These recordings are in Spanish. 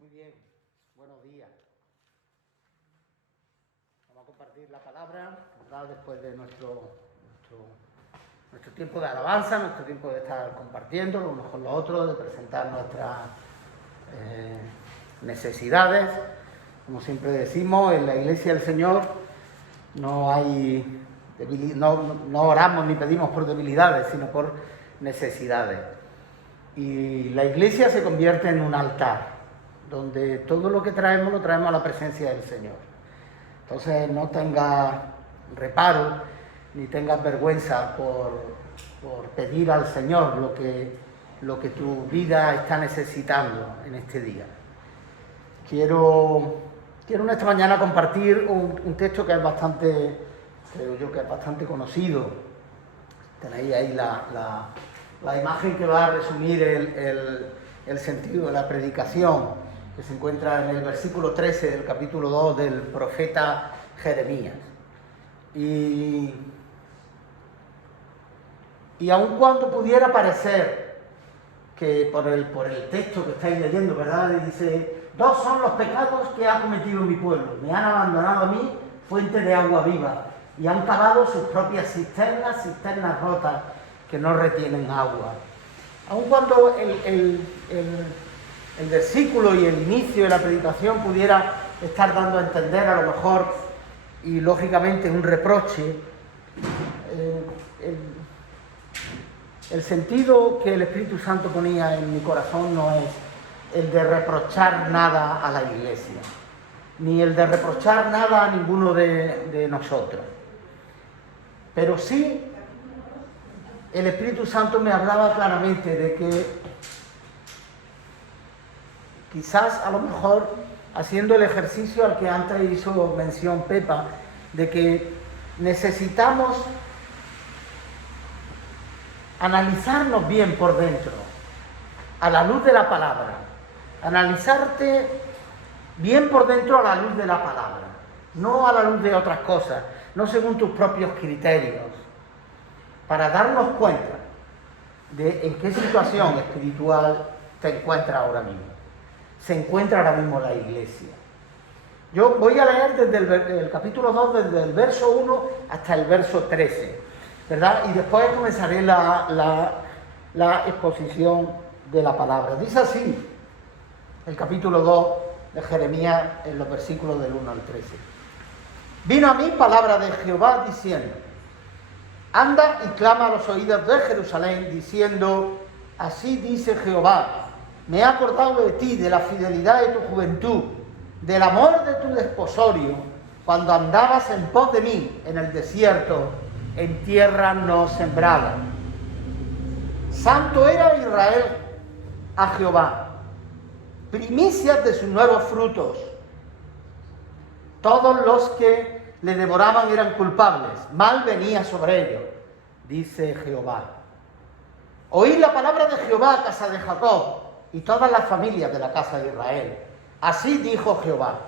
Muy bien, buenos días. Vamos a compartir la palabra, ¿verdad? Después de nuestro tiempo de alabanza, nuestro tiempo de estar compartiendo los unos con los otros, de presentar nuestras necesidades. Como siempre decimos, en la Iglesia del Señor no oramos ni pedimos por debilidades, sino por necesidades. Y la Iglesia se convierte en un altar, donde todo lo que traemos lo traemos a la presencia del Señor. Entonces no tengas reparo ni tengas vergüenza por pedir al Señor lo que tu vida está necesitando en este día. Quiero en esta mañana compartir un texto que es bastante, creo yo que es bastante conocido. Tenéis ahí la imagen que va a resumir el sentido de la predicación, que se encuentra en el versículo 13 del capítulo 2 del profeta Jeremías. Y aun cuando pudiera parecer que por el texto que estáis leyendo, ¿verdad? Dice: dos son los pecados que ha cometido mi pueblo. Me han abandonado a mí, fuente de agua viva, y han cavado sus propias cisternas rotas que no retienen agua. Aun cuando el versículo y el inicio de la predicación pudiera estar dando a entender a lo mejor, y lógicamente un reproche, el sentido que el Espíritu Santo ponía en mi corazón no es el de reprochar nada a la Iglesia, ni el de reprochar nada a ninguno de nosotros. Pero sí, el Espíritu Santo me hablaba claramente de que quizás, a lo mejor, haciendo el ejercicio al que antes hizo mención Pepa, de que necesitamos analizarnos bien por dentro, a la luz de la palabra, analizarte bien por dentro a la luz de la palabra, no a la luz de otras cosas, no según tus propios criterios, para darnos cuenta de en qué situación espiritual te encuentras ahora mismo. Se encuentra ahora mismo la Iglesia. Yo voy a leer desde el capítulo 2, desde el verso 1 hasta el verso 13, ¿verdad? Y después comenzaré la exposición de la palabra. Dice así el capítulo 2 de Jeremías en los versículos del 1 al 13. Vino a mí palabra de Jehová diciendo: anda y clama a los oídos de Jerusalén, diciendo: así dice Jehová, me he acordado de ti, de la fidelidad de tu juventud, del amor de tu desposorio, cuando andabas en pos de mí en el desierto, en tierra no sembrada. Santo era Israel a Jehová, primicias de sus nuevos frutos. Todos los que le devoraban eran culpables, mal venía sobre ellos, dice Jehová. Oíd la palabra de Jehová, casa de Jacob, y todas las familias de la casa de Israel. Así dijo Jehová: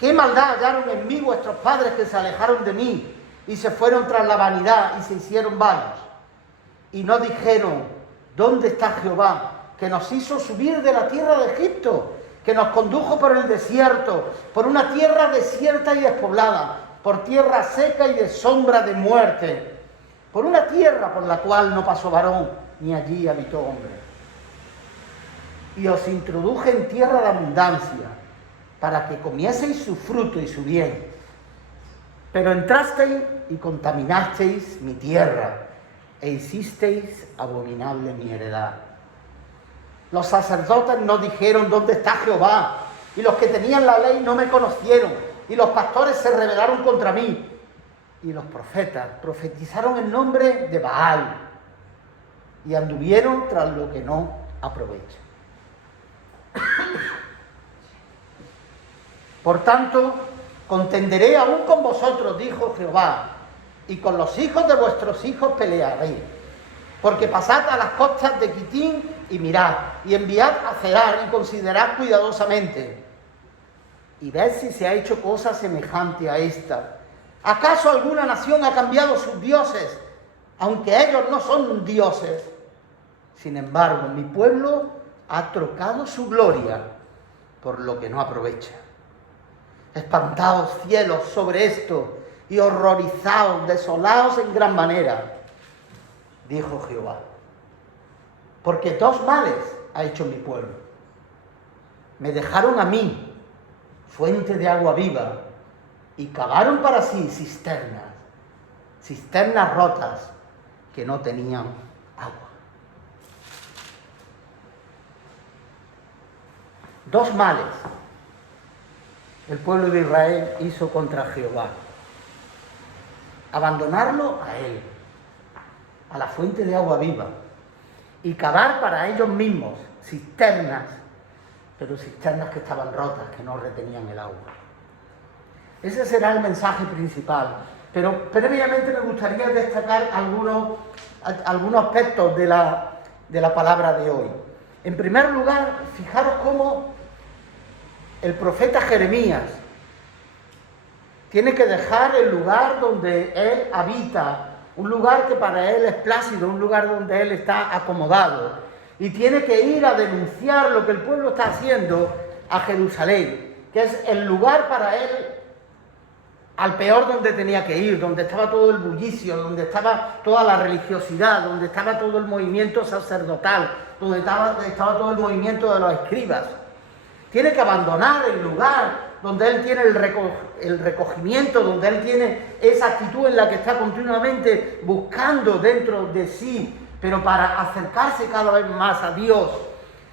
¿qué maldad hallaron en mí vuestros padres, que se alejaron de mí y se fueron tras la vanidad y se hicieron vanos? Y no dijeron: ¿dónde está Jehová, que nos hizo subir de la tierra de Egipto, que nos condujo por el desierto, por una tierra desierta y despoblada, por tierra seca y de sombra de muerte, por una tierra por la cual no pasó varón, ni allí habitó hombre? Y os introduje en tierra de abundancia, para que comieseis su fruto y su bien. Pero entrasteis y contaminasteis mi tierra, e hicisteis abominable mi heredad. Los sacerdotes no dijeron: ¿dónde está Jehová? Y los que tenían la ley no me conocieron, y los pastores se rebelaron contra mí. Y los profetas profetizaron en nombre de Baal, y anduvieron tras lo que no aprovecha. Por tanto, contenderé aún con vosotros, dijo Jehová, y con los hijos de vuestros hijos pelearé. Porque pasad a las costas de Quitín y mirad, y enviad a Cerar y considerad cuidadosamente, y ved si se ha hecho cosa semejante a esta. ¿Acaso alguna nación ha cambiado sus dioses, aunque ellos no son dioses? Sin embargo, mi pueblo ha trocado su gloria por lo que no aprovecha. Espantaos cielos sobre esto y horrorizaos, desolaos en gran manera, dijo Jehová. Porque dos males ha hecho mi pueblo. Me dejaron a mí, fuente de agua viva, y cavaron para sí cisternas rotas que no tenían agua. Dos males el pueblo de Israel hizo contra Jehová. Abandonarlo a él, a la fuente de agua viva, y cavar para ellos mismos cisternas, pero cisternas que estaban rotas, que no retenían el agua. Ese será el mensaje principal, pero previamente me gustaría destacar algunos aspectos de la palabra de hoy. En primer lugar, fijaros cómo el profeta Jeremías tiene que dejar el lugar donde él habita, un lugar que para él es plácido, un lugar donde él está acomodado, y tiene que ir a denunciar lo que el pueblo está haciendo a Jerusalén, que es el lugar para él al peor donde tenía que ir, donde estaba todo el bullicio, donde estaba toda la religiosidad, donde estaba todo el movimiento sacerdotal, donde estaba todo el movimiento de los escribas. Tiene que abandonar el lugar donde él tiene el recogimiento, donde él tiene esa actitud en la que está continuamente buscando dentro de sí, pero para acercarse cada vez más a Dios.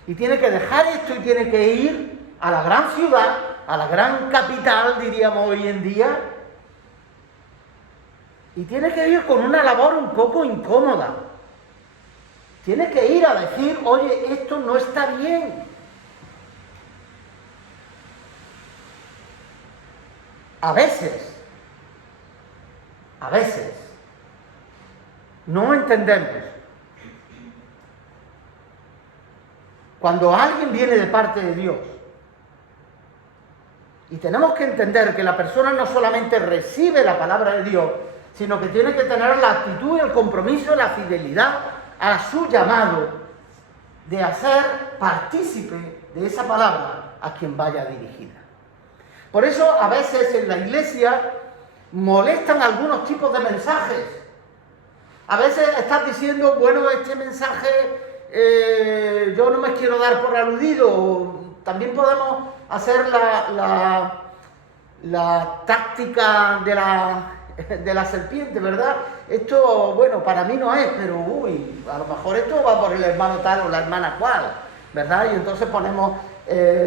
Y tiene que dejar esto y tiene que ir a la gran ciudad, a la gran capital, diríamos hoy en día, y tiene que ir con una labor un poco incómoda. Tiene que ir a decir, oye, esto no está bien. A veces, no entendemos. Cuando alguien viene de parte de Dios, y tenemos que entender que la persona no solamente recibe la palabra de Dios, sino que tiene que tener la actitud, el compromiso, la fidelidad a su llamado de hacer partícipe de esa palabra a quien vaya dirigida. Por eso a veces en la iglesia molestan algunos tipos de mensajes. A veces estás diciendo, bueno, este mensaje yo no me quiero dar por aludido. También podemos hacer la táctica de la serpiente, ¿verdad? Esto, bueno, para mí no es, pero a lo mejor esto va por el hermano tal o la hermana cual, ¿verdad? Y entonces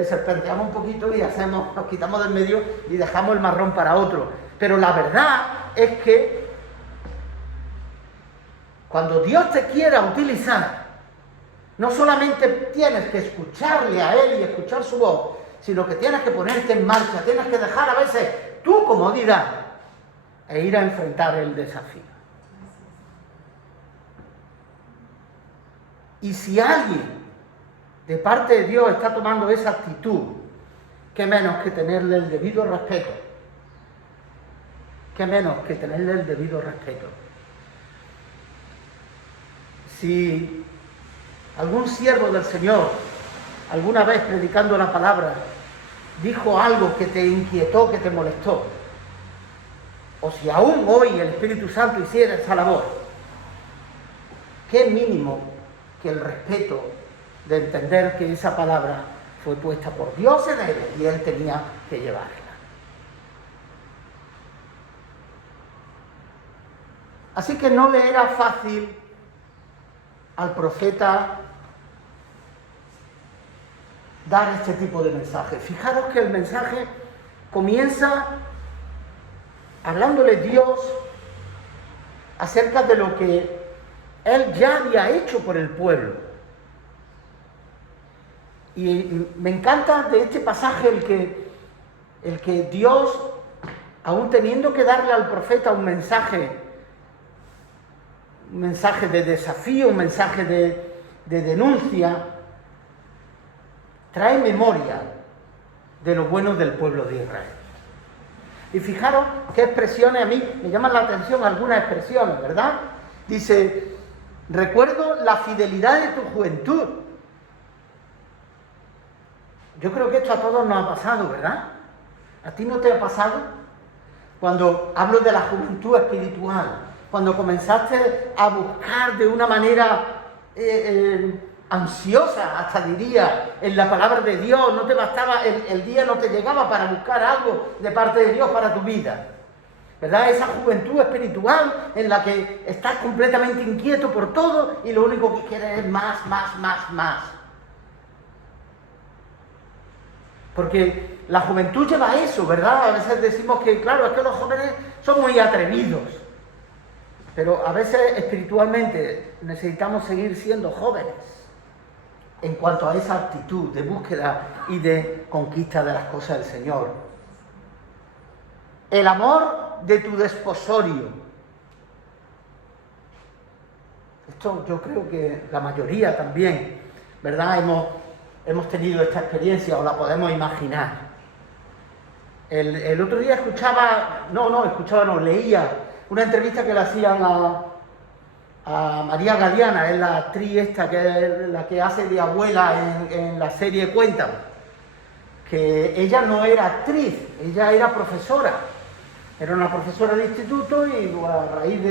serpenteamos un poquito y nos quitamos del medio y dejamos el marrón para otro. Pero la verdad es que cuando Dios te quiera utilizar, no solamente tienes que escucharle a Él y escuchar su voz, sino que tienes que ponerte en marcha, tienes que dejar a veces tu comodidad e ir a enfrentar el desafío. Y si alguien de parte de Dios está tomando esa actitud, qué menos que tenerle el debido respeto. Qué menos que tenerle el debido respeto. Si algún siervo del Señor, alguna vez predicando la palabra, dijo algo que te inquietó, que te molestó, o si aún hoy el Espíritu Santo hiciera esa labor, qué mínimo que el respeto de entender que esa palabra fue puesta por Dios en él y él tenía que llevarla. Así que no le era fácil al profeta dar este tipo de mensaje. Fijaros que el mensaje comienza hablándole Dios acerca de lo que él ya había hecho por el pueblo. Y me encanta de este pasaje el que Dios, aún teniendo que darle al profeta un mensaje de desafío, un mensaje de denuncia, trae memoria de lo bueno del pueblo de Israel. Y fijaros qué expresiones, a mí me llaman la atención algunas expresiones, ¿verdad? Dice, recuerdo la fidelidad de tu juventud. Yo creo que esto a todos nos ha pasado, ¿verdad? ¿A ti no te ha pasado? Cuando hablo de la juventud espiritual, cuando comenzaste a buscar de una manera ansiosa, hasta diría, en la palabra de Dios, no te bastaba, el día no te llegaba para buscar algo de parte de Dios para tu vida, ¿verdad? Esa juventud espiritual en la que estás completamente inquieto por todo y lo único que quieres es más. Porque la juventud lleva a eso, ¿verdad? A veces decimos que, claro, es que los jóvenes son muy atrevidos, pero a veces espiritualmente necesitamos seguir siendo jóvenes en cuanto a esa actitud de búsqueda y de conquista de las cosas del Señor. El amor de tu desposorio. Esto yo creo que la mayoría también, ¿verdad? Hemos tenido esta experiencia o la podemos imaginar. El otro día leía una entrevista que le hacían a María Galeana, es la actriz esta, que es la que hace de abuela en la serie Cuéntame, que ella no era actriz, ella era profesora, era una profesora de instituto y a raíz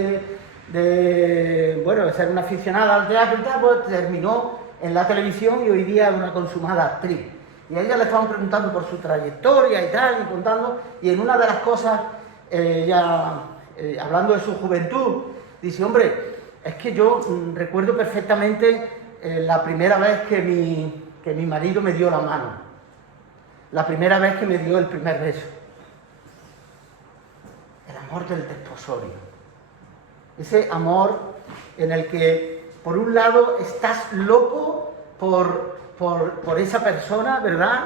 de ser una aficionada al teatro y tal, pues terminó en la televisión y hoy día es una consumada actriz. Y a ella le estaban preguntando por su trayectoria y tal, y contando, y en una de las cosas, hablando de su juventud, dice, hombre, es que yo recuerdo perfectamente la primera vez que mi marido me dio la mano, la primera vez que me dio el primer beso. El amor del desposorio. Ese amor en el que, por un lado, estás loco por esa persona, ¿verdad?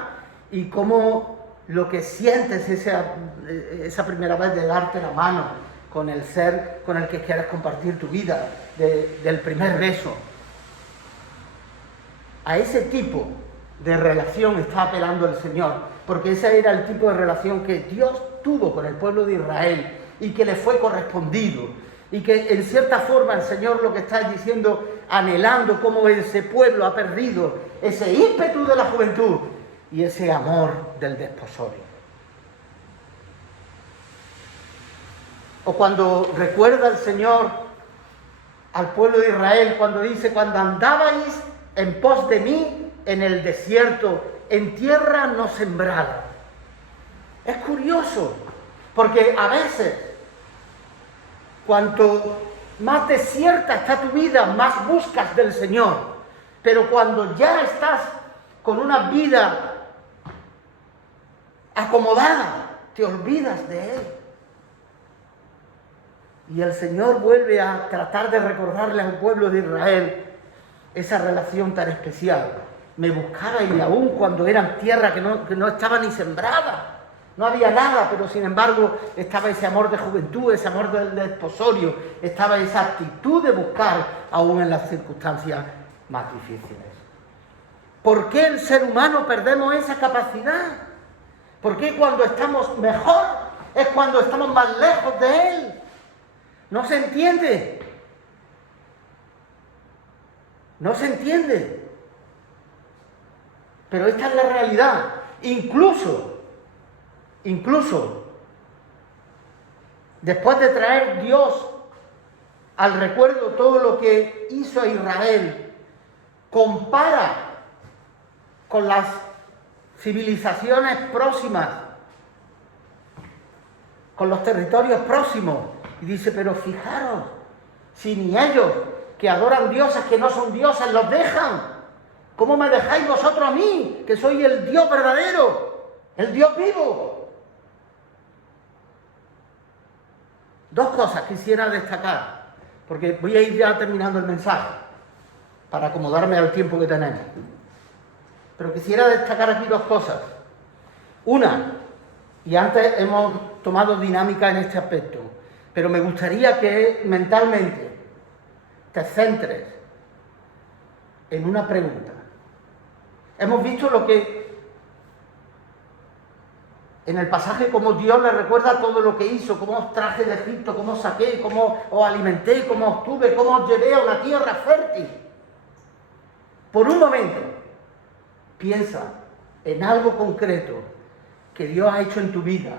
Y cómo lo que sientes esa primera vez de darte la mano con el ser con el que quieres compartir tu vida, del primer beso. A ese tipo de relación está apelando el Señor, porque ese era el tipo de relación que Dios tuvo con el pueblo de Israel y que le fue correspondido, y que en cierta forma el Señor lo que está diciendo, anhelando cómo ese pueblo ha perdido ese ímpetu de la juventud y ese amor del desposorio. O cuando recuerda el Señor al pueblo de Israel, cuando dice, cuando andabais en pos de mí en el desierto, en tierra no sembrada. Es curioso, porque a veces, cuanto más desierta está tu vida, más buscas del Señor. Pero cuando ya estás con una vida acomodada, te olvidas de Él. Y el Señor vuelve a tratar de recordarle al pueblo de Israel esa relación tan especial. Me buscaba y aún cuando eran tierra que no estaba ni sembrada, no había nada, pero sin embargo estaba ese amor de juventud, ese amor del desposorio, estaba esa actitud de buscar aún en las circunstancias más difíciles. ¿Por qué el ser humano perdemos esa capacidad? ¿Por qué cuando estamos mejor es cuando estamos más lejos de Él? No se entiende. No se entiende. Pero esta es la realidad. Incluso, después de traer Dios al recuerdo todo lo que hizo a Israel, compara con las civilizaciones próximas, con los territorios próximos, y dice, pero fijaros, si ni ellos, que adoran dioses que no son dioses, los dejan, ¿cómo me dejáis vosotros a mí, que soy el Dios verdadero, el Dios vivo? Dos cosas quisiera destacar, porque voy a ir ya terminando el mensaje, para acomodarme al tiempo que tenemos. Pero quisiera destacar aquí dos cosas. Una, y antes hemos tomado dinámica en este aspecto, pero me gustaría que mentalmente te centres en una pregunta. Hemos visto lo que en el pasaje, como Dios le recuerda todo lo que hizo, cómo os traje de Egipto, cómo os saqué, cómo os alimenté, cómo os tuve, cómo os llevé a una tierra fértil. Por un momento, piensa en algo concreto que Dios ha hecho en tu vida,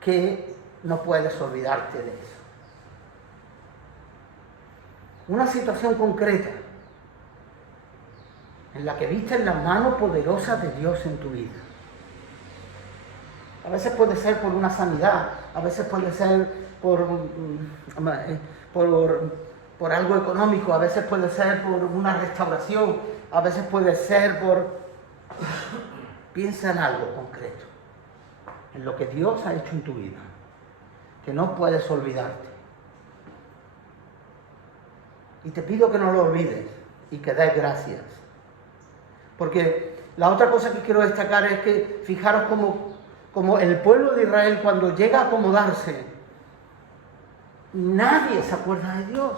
que no puedes olvidarte de eso. Una situación concreta en la que viste la mano poderosa de Dios en tu vida. A veces puede ser por una sanidad, a veces puede ser por algo económico, a veces puede ser por una restauración, a veces puede ser por... Piensa en algo concreto, en lo que Dios ha hecho en tu vida, que no puedes olvidarte. Y te pido que no lo olvides y que des gracias. Porque la otra cosa que quiero destacar es que fijaros como el pueblo de Israel cuando llega a acomodarse, nadie se acuerda de Dios.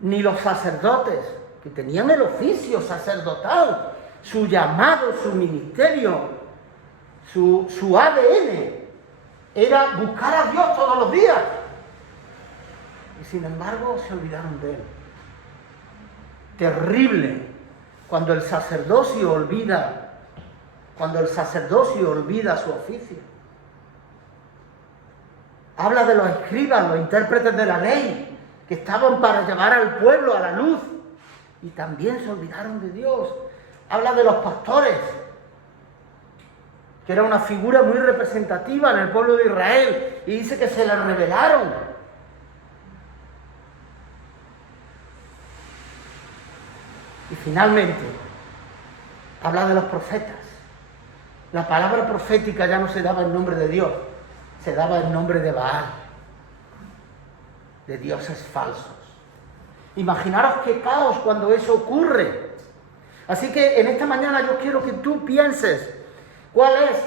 Ni los sacerdotes, que tenían el oficio sacerdotal, su llamado, su ministerio, su ADN, era buscar a Dios todos los días. Y sin embargo se olvidaron de Él. Terrible cuando el sacerdocio olvida su oficio. Habla de los escribas, los intérpretes de la ley, que estaban para llevar al pueblo a la luz, y también se olvidaron de Dios. Habla de los pastores, que era una figura muy representativa en el pueblo de Israel, y dice que se les rebelaron. Y finalmente, habla de los profetas. La palabra profética ya no se daba en nombre de Dios, se daba en nombre de Baal, de dioses falsos. Imaginaros qué caos cuando eso ocurre. Así que en esta mañana yo quiero que tú pienses cuál es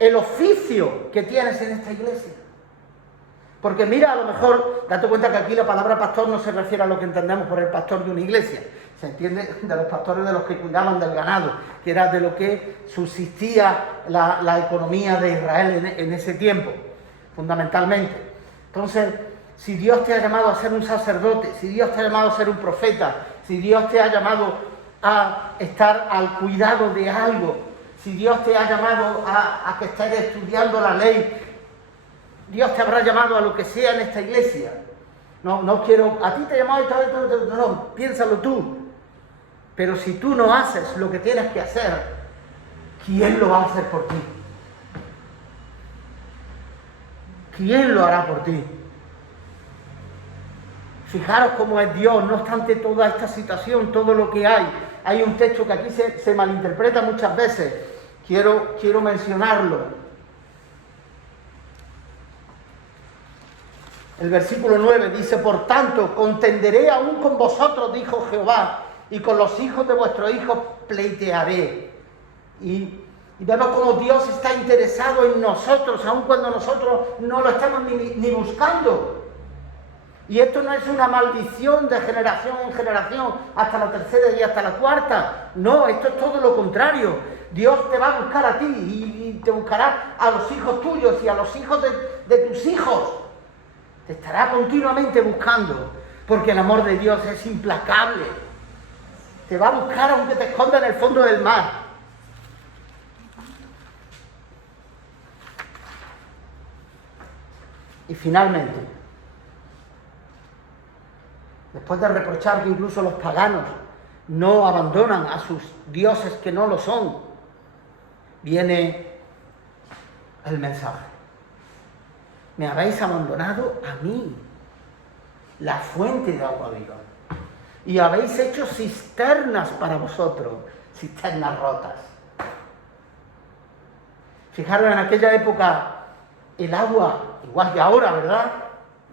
el oficio que tienes en esta iglesia. Porque mira, a lo mejor, date cuenta que aquí la palabra pastor no se refiere a lo que entendemos por el pastor de una iglesia. Se entiende de los pastores de los que cuidaban del ganado, que era de lo que subsistía la economía de Israel en ese tiempo, fundamentalmente. Entonces, si Dios te ha llamado a ser un sacerdote, si Dios te ha llamado a ser un profeta, si Dios te ha llamado a estar al cuidado de algo, si Dios te ha llamado a que estés estudiando la ley, Dios te habrá llamado a lo que sea en esta iglesia. No quiero, a ti te he llamado y todo, no, piénsalo tú. Pero si tú no haces lo que tienes que hacer, ¿quién lo va a hacer por ti? ¿Quién lo hará por ti? Fijaros cómo es Dios, no obstante toda esta situación, todo lo que hay. Hay un texto que aquí se malinterpreta muchas veces. Quiero mencionarlo. El versículo 9 dice: por tanto, contenderé aún con vosotros, dijo Jehová, y con los hijos de vuestros hijos pleitearé. Y vemos cómo Dios está interesado en nosotros, aun cuando nosotros no lo estamos ni buscando. Y esto no es una maldición de generación en generación, hasta la tercera y hasta la cuarta. No, esto es todo lo contrario. Dios te va a buscar a ti y te buscará a los hijos tuyos y a los hijos de tus hijos. Te estará continuamente buscando, porque el amor de Dios es implacable. Te va a buscar aunque te esconda en el fondo del mar. Y finalmente, después de reprochar que incluso los paganos no abandonan a sus dioses que no lo son, viene el mensaje. Me habéis abandonado a mí, la fuente de agua viva, y habéis hecho cisternas para vosotros, cisternas rotas. Fijaros, en aquella época el agua, igual que ahora, ¿verdad?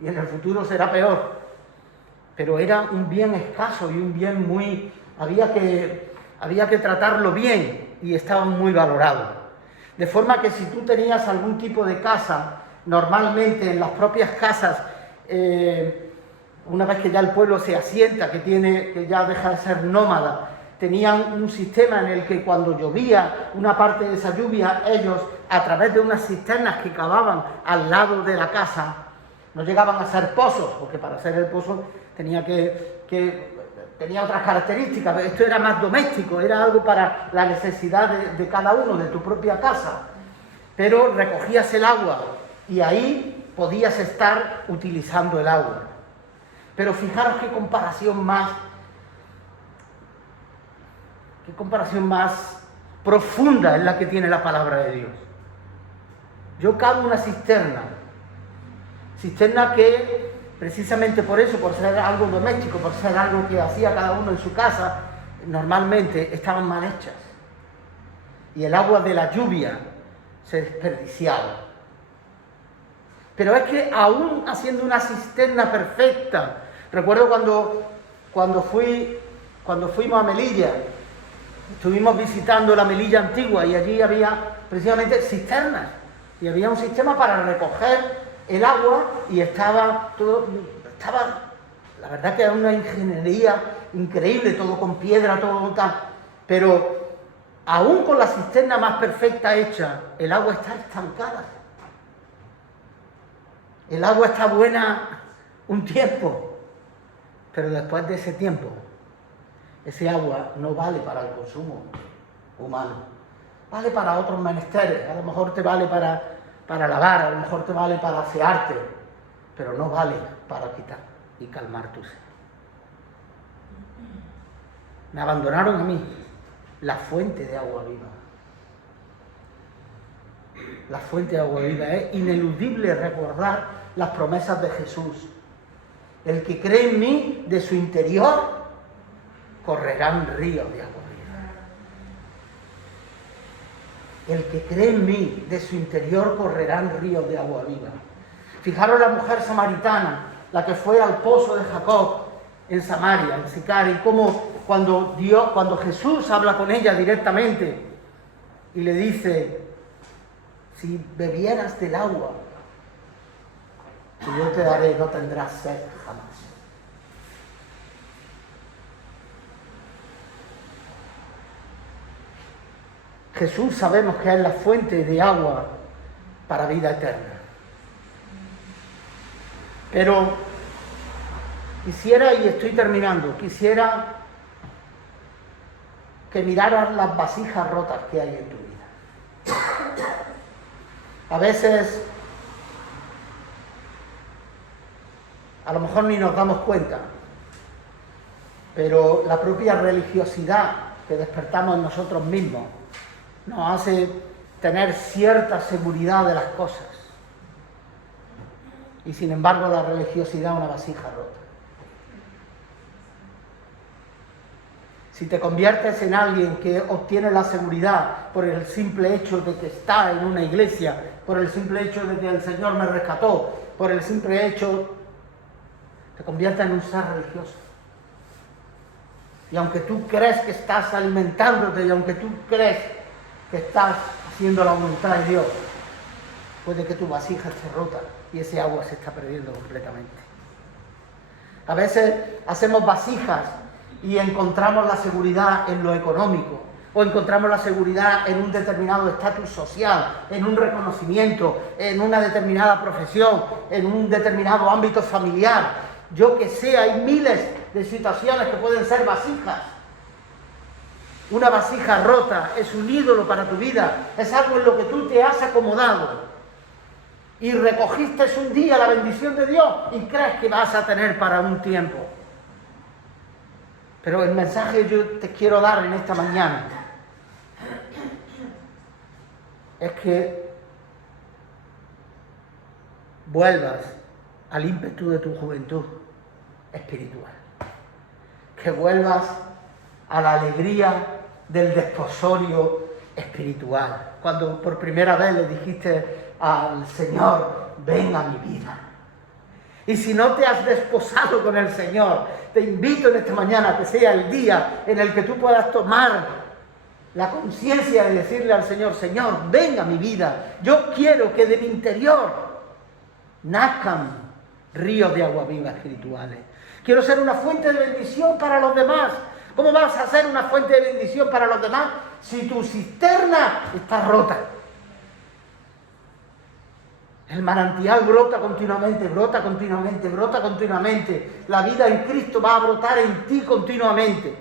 Y en el futuro será peor, pero era un bien escaso y un bien muy... Había que tratarlo bien y estaba muy valorado. De forma que si tú tenías algún tipo de casa, normalmente en las propias casas, una vez que ya el pueblo se asienta, que ya deja de ser nómada, tenían un sistema en el que cuando llovía una parte de esa lluvia, ellos, a través de unas cisternas que cavaban al lado de la casa, no llegaban a ser pozos, porque para hacer el pozo tenía que tenía otras características, pero esto era más doméstico, era algo para la necesidad de cada uno, de tu propia casa. Pero recogías el agua y ahí podías estar utilizando el agua. Pero fijaros qué comparación más profunda es la que tiene la palabra de Dios. Yo cavo una cisterna que precisamente por eso, por ser algo doméstico, por ser algo que hacía cada uno en su casa, normalmente estaban mal hechas. Y el agua de la lluvia se desperdiciaba. Pero es que aún haciendo una cisterna perfecta, recuerdo cuando fuimos a Melilla, estuvimos visitando la Melilla antigua y allí había precisamente cisternas y había un sistema para recoger el agua y estaba, la verdad que era una ingeniería increíble, todo con piedra, todo tal, pero aún con la cisterna más perfecta hecha, el agua está estancada. El agua está buena un tiempo, pero después de ese tiempo, ese agua no vale para el consumo humano. Vale para otros menesteres, a lo mejor te vale para lavar, a lo mejor te vale para asearte, pero no vale para quitar y calmar tu sed. Me abandonaron a mí la fuente de agua viva. La fuente de agua viva. Es ineludible recordar las promesas de Jesús. El que cree en mí, de su interior correrán ríos de agua viva. El que cree en mí, de su interior correrán ríos de agua viva. Fijaros la mujer samaritana, la que fue al pozo de Jacob en Samaria, en Sicar, y cómo cuando Jesús habla con ella directamente y le dice: si bebieras del agua que yo te daré, no tendrás sed jamás. Jesús sabemos que es la fuente de agua para vida eterna. Pero quisiera, y estoy terminando, quisiera que miraras las vasijas rotas que hay en tu vida. A veces, a lo mejor ni nos damos cuenta, pero la propia religiosidad que despertamos en nosotros mismos nos hace tener cierta seguridad de las cosas. Y sin embargo la religiosidad es una vasija rota. Si te conviertes en alguien que obtiene la seguridad por el simple hecho de que está en una iglesia, por el simple hecho de que el Señor me rescató, por el simple hecho, te conviertes en un ser religioso. Y aunque tú crees que estás alimentándote, y aunque tú crees que estás haciendo la voluntad de Dios, puede que tu vasija esté rota y ese agua se está perdiendo completamente. A veces hacemos vasijas y encontramos la seguridad en lo económico, o encontramos la seguridad en un determinado estatus social, en un reconocimiento, en una determinada profesión, en un determinado ámbito familiar. Yo que sé, hay miles de situaciones que pueden ser vasijas. Una vasija rota es un ídolo para tu vida, es algo en lo que tú te has acomodado. Y recogiste un día la bendición de Dios y crees que vas a tener para un tiempo. Pero el mensaje que yo te quiero dar en esta mañana es que vuelvas al ímpetu de tu juventud espiritual. Que vuelvas a la alegría del desposorio espiritual. Cuando por primera vez le dijiste al Señor: ven a mi vida. Y si no te has desposado con el Señor, te invito en esta mañana a que sea el día en el que tú puedas tomar la conciencia de decirle al Señor: Señor, ven a mi vida. Yo quiero que de mi interior nazcan ríos de agua viva espirituales. Quiero ser una fuente de bendición para los demás. ¿Cómo vas a ser una fuente de bendición para los demás si tu cisterna está rota? El manantial brota continuamente, brota continuamente, brota continuamente. La vida en Cristo va a brotar en ti continuamente.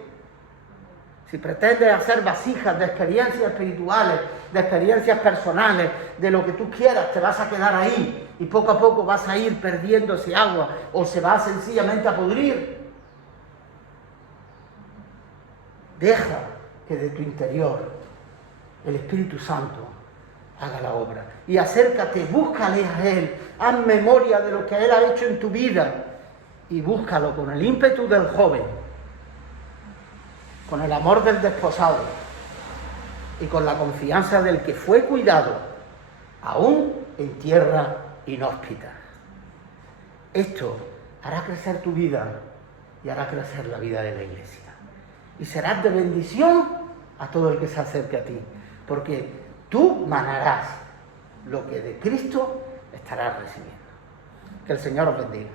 Si pretendes hacer vasijas de experiencias espirituales, de experiencias personales, de lo que tú quieras, te vas a quedar ahí y poco a poco vas a ir perdiendo ese agua o se va sencillamente a pudrir. Deja que de tu interior el Espíritu Santo haga la obra. Y acércate, búscale a Él, haz memoria de lo que Él ha hecho en tu vida y búscalo con el ímpetu del joven, con el amor del desposado y con la confianza del que fue cuidado, aún en tierra inhóspita. Esto hará crecer tu vida y hará crecer la vida de la Iglesia. Y serás de bendición a todo el que se acerque a ti, porque tú manarás lo que de Cristo estarás recibiendo. Que el Señor os bendiga.